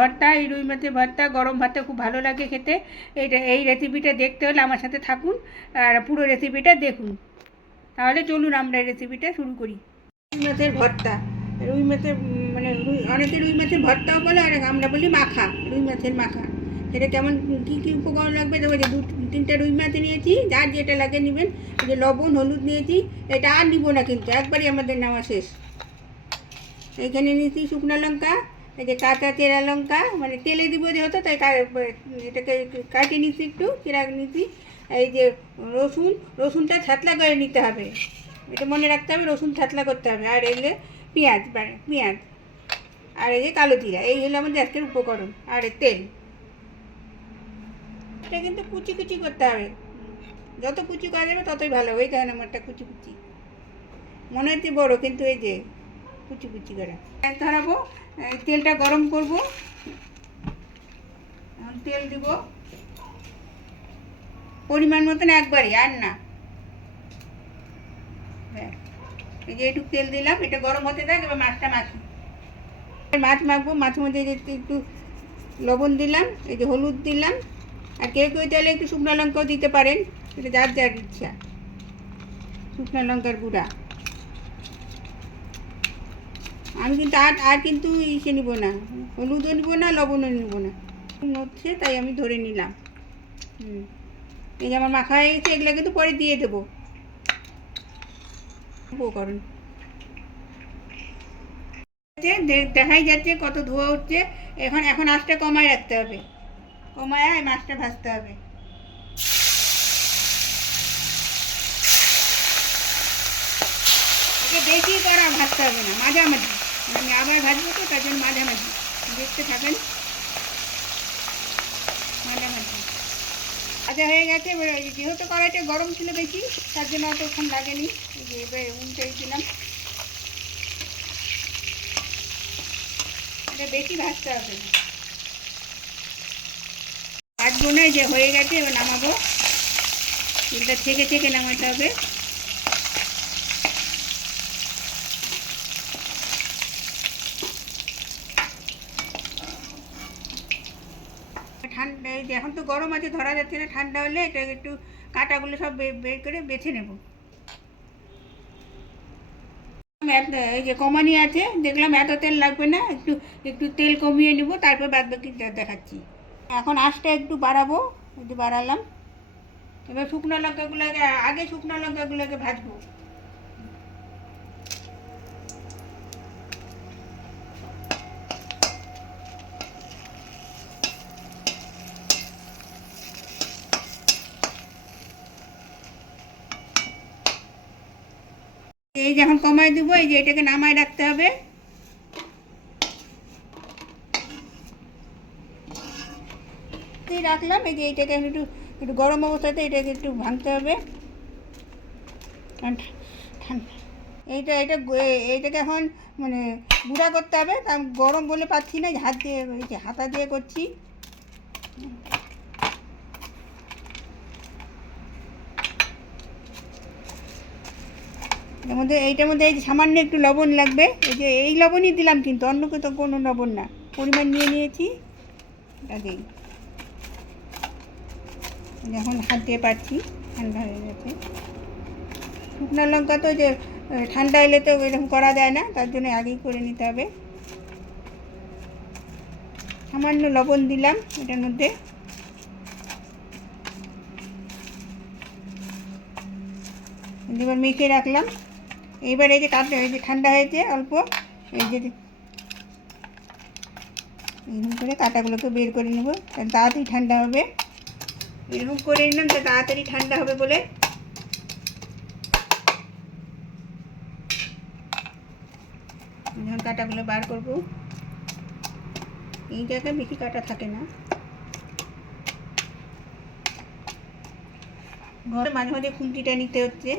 ভর্তা, এই রুই মাছের ভর্তা গরম ভাতে খুব ভালো লাগে খেতে। এই রেসিপিটা দেখতে হলে আমার সাথে থাকুন আর পুরো রেসিপিটা দেখুন। তাহলে চলুন আমরা এই রেসিপিটা শুরু করি। রুই মাছের ভর্তা, রুই মাছের মানে অনেকে রুই মাছের ভর্তাও বলে, আর আমরা বলি মাখা, রুই মাছের মাখা। সেটা কেমন, কী কী উপকরণ লাগবে দেখো, যে 2-3টা রুই মাছ নিয়েছি, যার যেটা লাগে নেবেন। এই যে লবণ হলুদ নিয়েছি, এটা আর নিব না কিন্তু, একবারই আমাদের নেওয়া শেষ। এইখানে নিয়েছি শুকনো লঙ্কা, এই যে কাঁচা চেরা লঙ্কা, মানে তেলে দিব যেহেতু তাই এটাকে কাটিয়ে নিচ্ছি, একটু চেরা নিচ্ছি। এই যে রসুনটা ছাতলা করে নিতে হবে, এটা মনে রাখতে হবে, রসুন ছাতলা করতে হবে। আর এই যে পেঁয়াজ, আর এই যে কালো জিরা, এই হলো আমাদের আজকের উপকরণ। আর তেল, এটা কিন্তু কুচি কুচি করতে হবে, যত কুচি করা যাবে ততই ভালো। ওই দেখেন আমারটা কুচি কুচি মনে হচ্ছে বড়ো, কিন্তু এই যে কুচি কুচি করে ধরাবো। তেলটা গরম করব, তেল দিব পরিমাণ মতন একবারই, আর না। হ্যাঁ, এই যে একটু তেল দিলাম, এটা গরম হতে থাক। এবার মাছটা মাখি, মাছ মাখবো। মাছের মধ্যে একটু লবণ দিলাম, এই যে হলুদ দিলাম, আর কেউ কেউ চাইলে একটু শুকনো লঙ্কাও দিতে পারেন, এটা যার যার ইচ্ছা। শুকনো লঙ্কার গুঁড়া আমি কিন্তু আর কিন্তু ইসে নিব না, হলুদও নিব না, লবণও নিব না। নড়ছে তাই আমি ধরে নিলাম। এই যে আমার মাখা হয়ে গেছে, এগুলো কিন্তু পরে দিয়ে দেবো উপকরণ। দেখাই যাচ্ছে কত ধোয়া উঠছে। এখন আঁচটা কমায় রাখতে হবে, কমায় মাছটা ভাজতে হবে। বেশি করা ভাজতে হবে না, মাঝামাঝি। আমি আবার ভাজবো তো, তার জন্য মাঝামাঝি দেখতে থাকেন, মাঝামাঝি ভাজা হয়ে গেছে। এবার যেহেতু কড়াইটা গরম ছিল বেশি, তার জন্য অতক্ষণ লাগেনি। এই যে এবার উল্টে দিলাম, এটা বেশি ভাজতে হবে না, ভাজবো না। যে হয়ে গেছে, এবার নামাবো। তেলটা থেকে থেকে নামাতে হবে। ঠান্ডা, এই যে এখন তো গরম আছে, ধরা যাচ্ছে না। ঠান্ডা হলে এটা একটু কাঁটাগুলো সব বের করে বেছে নেব। এই যে কমানি আছে, দেখলাম এত তেল লাগবে না, একটু একটু তেল কমিয়ে নেব, তারপর বাদ বাকি দেখাচ্ছি। এখন আঁচটা একটু বাড়াবো, একটু বাড়ালাম। এবার শুকনো লঙ্কাগুলোকে ভাজবো। এই যখন কমায় দেবো, এই যে এটাকে নামায় রাখতে হবে। রাখলাম, এই যে এইটাকে একটু একটু গরম অবস্থাতে এটাকে একটু ভাঙতে হবে। এইটাকে এখন মানে গুঁড়া করতে হবে। তা গরম বলে পাচ্ছি না, হাত দিয়ে, এই যে হাতা দিয়ে করছি। এইটার মধ্যে এই যে সামান্য একটু লবণ লাগবে, এই যে এই লবণই দিলাম, কিন্তু অন্য কোনো লবণ না, পরিমাণ নিয়ে নিয়েছি। তাকেই এখন হাত দিয়ে পাচ্ছি, ঠান্ডা হয়ে গেছে। শুকনো লঙ্কা তো যে ঠান্ডা হলে তো এরকম করা যায় না, তার জন্য আগেই করে নিতে হবে। সামান্য লবণ দিলাম এটার মধ্যে। এবার মেখে রাখলাম। এইবার এই যে ঠান্ডা হয়েছে অল্প, এই যে এরকম করে কাঁটাগুলোকে বের করে নেব, তাড়াতাড়ি ঠান্ডা হবে। এরকম করে নিলাম তো তাড়াতাড়ি ঠান্ডা হবে বলে। যখন কাঁটাগুলো বার করবো, এই জায়গায় বেশি কাঁটা থাকে না। ঘরে মাঝে মাঝে খুন্তিটা নিতে হচ্ছে,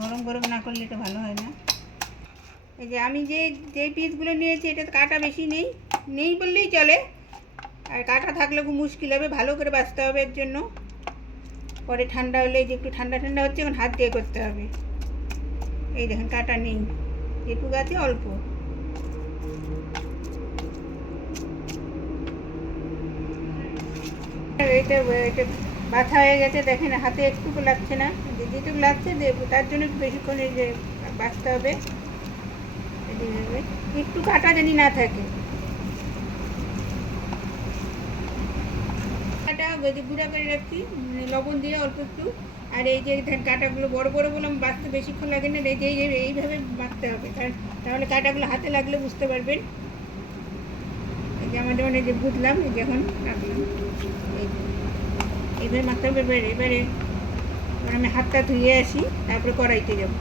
গরম গরম না করলে এটা ভালো হয় না। এই যে আমি যে পিসগুলো নিয়েছি, এটা কাঁটা বেশি নেই বললেই চলে। আর কাঁটা থাকলে খুব মুশকিল হবে, ভালো করে বাছতে হবে। এর জন্য পরে ঠান্ডা হলে, যে একটু ঠান্ডা হচ্ছে, এখন হাত দিয়ে করতে হবে। এই দেখেন কাঁটা নেই, যেটুকু আছে অল্প। এটা এটা মাথা হয়ে গেছে, দেখেন হাতে একটুকু লাগছে না, যেটুকু লাগছে তার জন্য একটু বেশিক্ষণ এই যে বাছতে হবে। একটু কাটা জানি না থাকে, কাটা গুঁড়া করে রাখছি লবণ দিয়ে অল্প একটু। আর এই যে কাঁটাগুলো বড় বড় বলে বাঁচতে বেশিক্ষণ লাগে না, এই যে এইভাবে বাঁচতে হবে, তাহলে কাঁটাগুলো হাতে লাগলে বুঝতে পারবেন। এই যে আমার যেমন এই যে বুঝলাম, এই যে এখন রাখলাম, এইভাবে মাখতে হবে। এবারে আমি হাতটা ধুয়ে আসি, তারপরে কড়াইতে যাবো।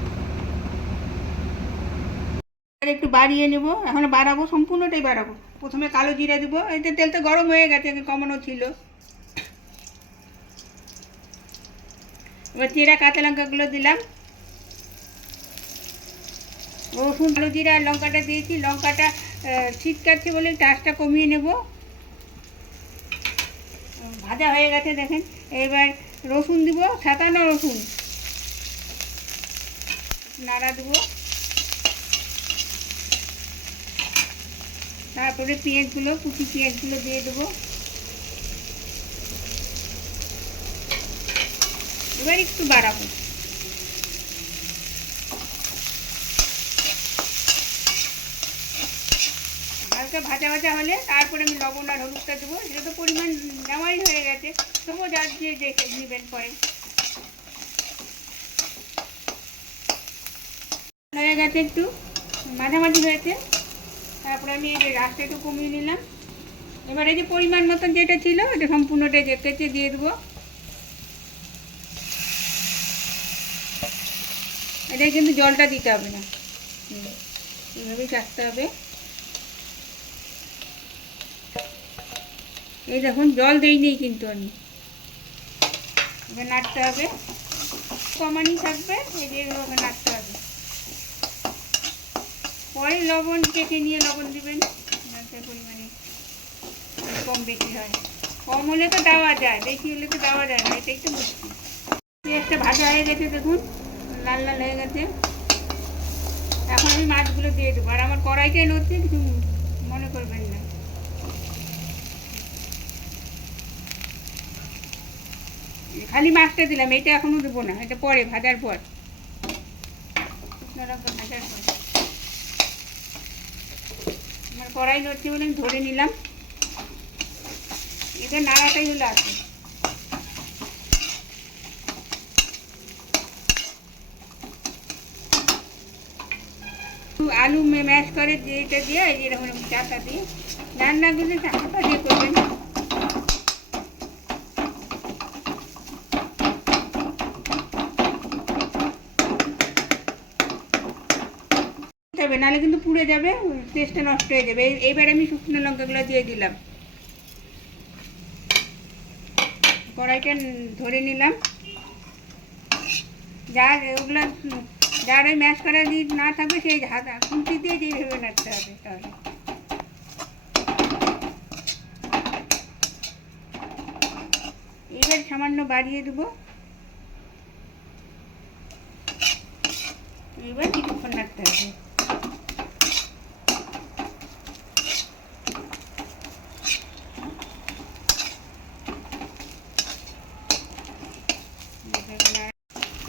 একটু বাড়িয়ে নেবো, এখন বাড়াবো, সম্পূর্ণটাই বাড়াবো। প্রথমে কালো জিরা দেবো, এতে তেলটা গরম হয়ে গেছে, কমানো ছিল। এবার চেরা কাঁচা লঙ্কাগুলো দিলাম, রসুন, কালো জিরা আর লঙ্কাটা দিয়েছি। লঙ্কাটা ছিটকাচ্ছে বলে টাচটা কমিয়ে নেব। ভাজা হয়ে গেছে দেখেন। এবার রসুন দিব, ছাতানো রসুন, নাড়া দেবো। তারপরে পেঁয়াজগুলো, কুচি পেঁয়াজগুলো দিয়ে দেবো। এবার একটু বাড়াবো, হালকা ভাজা ভাজা হলে তারপরে আমি লবণ আর হলুদটা দেবো। সেটা তো পরিমাণ নেওয়াই হয়ে গেছে, তবুও যার যে দেখে নেবেন পরে। হয়ে গেছে, একটু মাঝামাঝি হয়েছে। তারপরে আমি এই যে রাসটা একটু কমিয়ে নিলাম। এবার এই যে পরিমাণ মতন যেটা ছিল এটা সম্পূর্ণটা কেটে দিয়ে দেবো। এটাই কিন্তু জলটা দিতে হবে না, এইভাবেই চাকতে হবে। এই দেখুন জল দেইনি কিন্তু আমি। এবার নাড়তে হবে, কমানি থাকবে, এই যে এভাবে নাড়তে হবে। পরে লবণ চেখে নিয়ে লবণ দিবেন, পরিমাণে কম বেশি হয়। কম হলে তো দেওয়া যায়, বেশি হলে তো দেওয়া যায় না, এটাই তো মুশকিল। পেঁয়াজটা ভাজা হয়ে গেছে দেখুন, লাল লাল হয়ে গেছে। এখন আমি মাছগুলো দিয়ে দেবো। আর আমার কড়াইটাই নড়ছে, কিছু মনে করবেন না। খালি মাছটা দিলাম, এটা এখনও দেবো না, এটা পরে ভাজার পর, শুকনো লঙ্কা ভাজার পর। আমার কড়াই নড়ছে বলে আমি ধরে নিলাম। এটা নাড়াটাই হলো আছে। আলু ম্যাশ করে যেটা দিয়ে এরকম চাটা দিয়ে রান্নাগুলো চাটা দিয়ে করবেন। তবে নাহলে কিন্তু পুড়ে যাবে, টেস্টটা নষ্ট হয়ে যাবে। এইবার আমি শুকনো লঙ্কাগুলো দিয়ে দিলাম, কড়াইটা ধরে নিলাম। যার ওগুলো যার ওই ম্যাশ করা দিয়ে না থাকবে সেই হাত খুন্তি দিয়ে যেইভাবে নাড়তে হবে। তাহলে এবার সামান্য বাড়িয়ে দেবো। এবার কিছুক্ষণ নাড়তে হবে।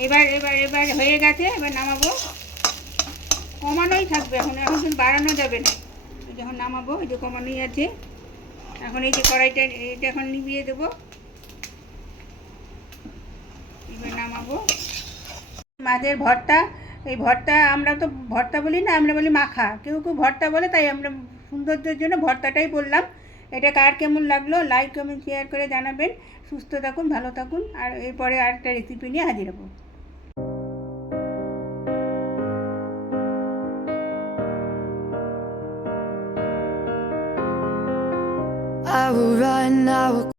এবার এবার এবার হয়ে গেছে, এবার নামাবো। কমানোই থাকবে, এখন এখন কিন্তু বাড়ানো যাবে না। যখন নামাবো এই যে কমানোই আছে। এখন এই যে কড়াইটা এটা এখন নিভিয়ে দেবো, এবার নামাবো। মাছের ভর্তা, এই ভর্তা আমরা তো ভর্তা বলি না, আমরা বলি মাখা, কেউ কেউ ভর্তা বলে, তাই আমরা সৌন্দর্যের জন্য ভর্তাটাই বললাম। এটা কার কেমন লাগলো লাইক কমেন্ট শেয়ার করে জানাবেন। সুস্থ থাকুন, ভালো থাকুন, আর এরপরে আরেকটা রেসিপি নিয়ে হাজির হবো। I will run, I will